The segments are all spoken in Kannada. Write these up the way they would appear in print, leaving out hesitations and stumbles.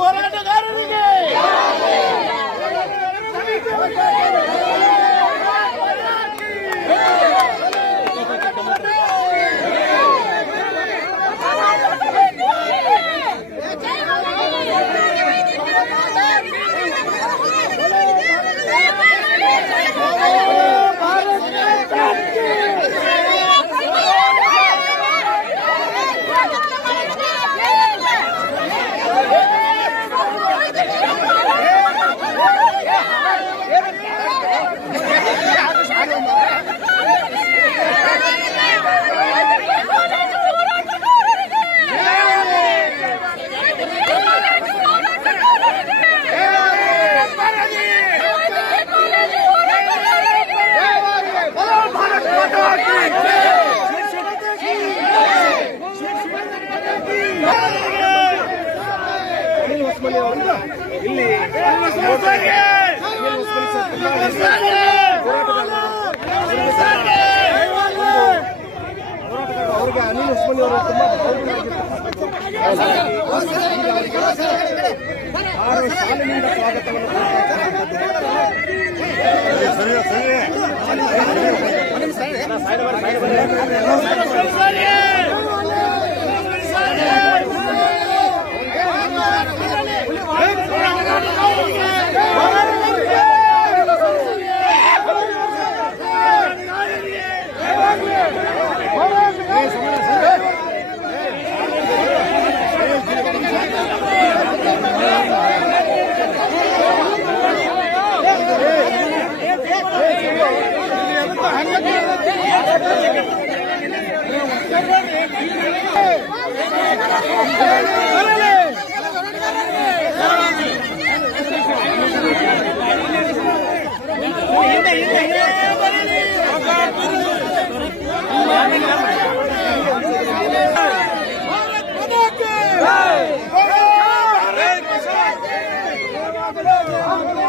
ಹೋರಾಟಗಾರರಿಗೆ ಇಲ್ಲಿ ಅವ್ರಿಗೆ ಅನಿಲ್ ಉಸ್ಮಾನಿ ಅವರು ತುಂಬಾ ಶಾಲೆಯಿಂದ ಸ್ವಾಗತವನ್ನು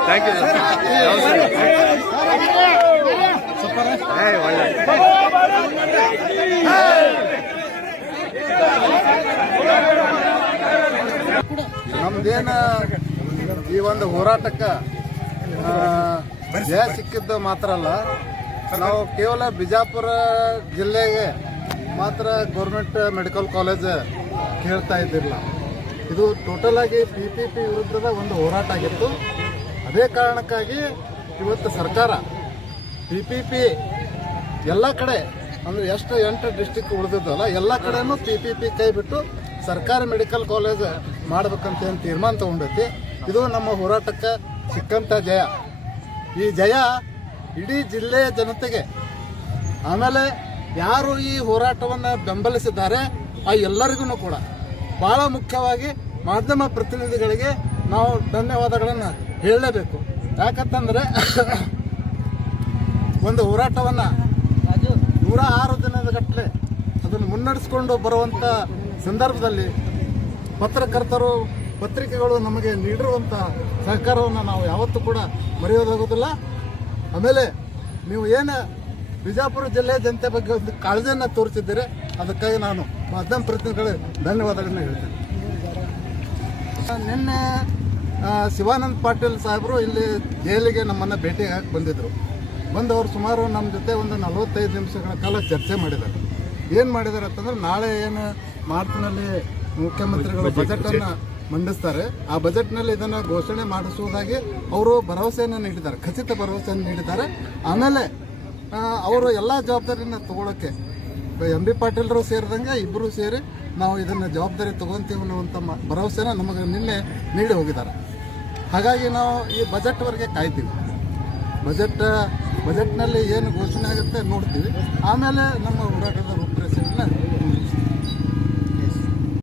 Thank you. ನಮ್ದೇನ ಈ ಒಂದು ಹೋರಾಟಕ್ಕೆ ಜಯ ಸಿಕ್ಕಿದ್ದು ಮಾತ್ರ ಅಲ್ಲ, ನಾವು ಕೇವಲ ಬಿಜಾಪುರ ಜಿಲ್ಲೆಗೆ ಮಾತ್ರ ಗೌರ್ಮೆಂಟ್ ಮೆಡಿಕಲ್ ಕಾಲೇಜ್ ಕೇಳ್ತಾ ಇದ್ದಿರಲಿಲ್ಲ. ಇದು ಟೋಟಲ್ ಆಗಿ PPP ವಿರುದ್ಧದ ಒಂದು ಹೋರಾಟ ಆಗಿತ್ತು. ಅದೇ ಕಾರಣಕ್ಕಾಗಿ ಇವತ್ತು ಸರ್ಕಾರ PPP ಎಲ್ಲ ಕಡೆ ಅಂದರೆ ಎಷ್ಟು 8 ಡಿಸ್ಟಿಕ್ ಉಳಿದಿದ್ದಲ್ಲ ಎಲ್ಲ ಕಡೆನೂ PPP ಕೈ ಬಿಟ್ಟು ಸರ್ಕಾರಿ ಮೆಡಿಕಲ್ ಕಾಲೇಜ್ ಮಾಡ್ಬೇಕಂತ ಏನು ತೀರ್ಮಾನ ತಗೊಂಡೈತಿ. ಇದು ನಮ್ಮ ಹೋರಾಟಕ್ಕೆ ಸಿಕ್ಕಂಥ ಜಯ. ಈ ಜಯ ಇಡೀ ಜಿಲ್ಲೆಯ ಜನತೆಗೆ, ಆಮೇಲೆ ಯಾರು ಈ ಹೋರಾಟವನ್ನು ಬೆಂಬಲಿಸಿದ್ದಾರೆ ಆ ಎಲ್ಲರಿಗೂ ಕೂಡ ಭಾಳ ಮುಖ್ಯವಾಗಿ ಮಾಧ್ಯಮ ಪ್ರತಿನಿಧಿಗಳಿಗೆ ನಾವು ಧನ್ಯವಾದಗಳನ್ನು ಹೇಳಲೇಬೇಕು. ಯಾಕಂತಂದರೆ ಒಂದು ಹೋರಾಟವನ್ನು 106 ದಿನದಗಟ್ಟಲೆ ಅದನ್ನು ಮುನ್ನಡೆಸ್ಕೊಂಡು ಬರುವಂಥ ಸಂದರ್ಭದಲ್ಲಿ ಪತ್ರಕರ್ತರು ಪತ್ರಿಕೆಗಳು ನಮಗೆ ನೀಡಿರುವಂಥ ಸಹಕಾರವನ್ನು ನಾವು ಯಾವತ್ತೂ ಕೂಡ ಮರೆಯೋದಾಗೋದಿಲ್ಲ. ಆಮೇಲೆ ನೀವು ಏನು ಬಿಜಾಪುರ ಜಿಲ್ಲೆಯ ಜನತೆ ಬಗ್ಗೆ ಒಂದು ಕಾಳಜಿಯನ್ನು ತೋರಿಸಿದ್ದೀರಿ, ಅದಕ್ಕಾಗಿ ನಾನು ಮಾಧ್ಯಮ ಪ್ರತಿನಿಧಿಗಳಿಗೆ ಧನ್ಯವಾದಗಳನ್ನು ಹೇಳ್ತೇನೆ. ನಿನ್ನೆ ಶಿವಾನಂದ ಪಾಟೀಲ್ ಸಾಹೇಬರು ಇಲ್ಲಿ ಜೈಲಿಗೆ ನಮ್ಮನ್ನು ಭೇಟಿಯಾಗಿ ಬಂದಿದ್ದರು. ಬಂದವರು ಸುಮಾರು ನಮ್ಮ ಜೊತೆ ಒಂದು 45 ನಿಮಿಷಗಳ ಕಾಲ ಚರ್ಚೆ ಮಾಡಿದ್ದಾರೆ. ಏನು ಮಾಡಿದ್ದಾರೆ ಅಂತಂದ್ರೆ, ನಾಳೆ ಏನು ಮಾರ್ಚ್ನಲ್ಲಿ ಮುಖ್ಯಮಂತ್ರಿಗಳು ಬಜೆಟನ್ನು ಮಂಡಿಸ್ತಾರೆ, ಆ ಬಜೆಟ್ನಲ್ಲಿ ಇದನ್ನು ಘೋಷಣೆ ಮಾಡಿಸುವುದಾಗಿ ಅವರು ಭರವಸೆಯನ್ನು ನೀಡಿದ್ದಾರೆ, ಖಚಿತ ಭರವಸೆಯನ್ನು ನೀಡಿದ್ದಾರೆ. ಆಮೇಲೆ ಅವರು ಎಲ್ಲ ಜವಾಬ್ದಾರಿಯನ್ನು ತಗೊಳ್ಳೋಕ್ಕೆ MB ಪಾಟೀಲರು ಸೇರಿದಂಗೆ ಇಬ್ಬರು ಸೇರಿ ನಾವು ಇದನ್ನು ಜವಾಬ್ದಾರಿ ತಗೊತೀವಿ ಅನ್ನುವಂಥ ಭರವಸೆನ ನಮಗೆ ನಿನ್ನೆ ನೀಡಿ ಹೋಗಿದ್ದಾರೆ. ಹಾಗಾಗಿ ನಾವು ಈ ಬಜೆಟ್ವರೆಗೆ ಕಾಯ್ತೀವಿ. ಬಜೆಟ್ನಲ್ಲಿ ಏನು ಘೋಷಣೆ ಆಗುತ್ತೆ ನೋಡ್ತೀವಿ, ಆಮೇಲೆ ನಮ್ಮ ಹೋರಾಟದ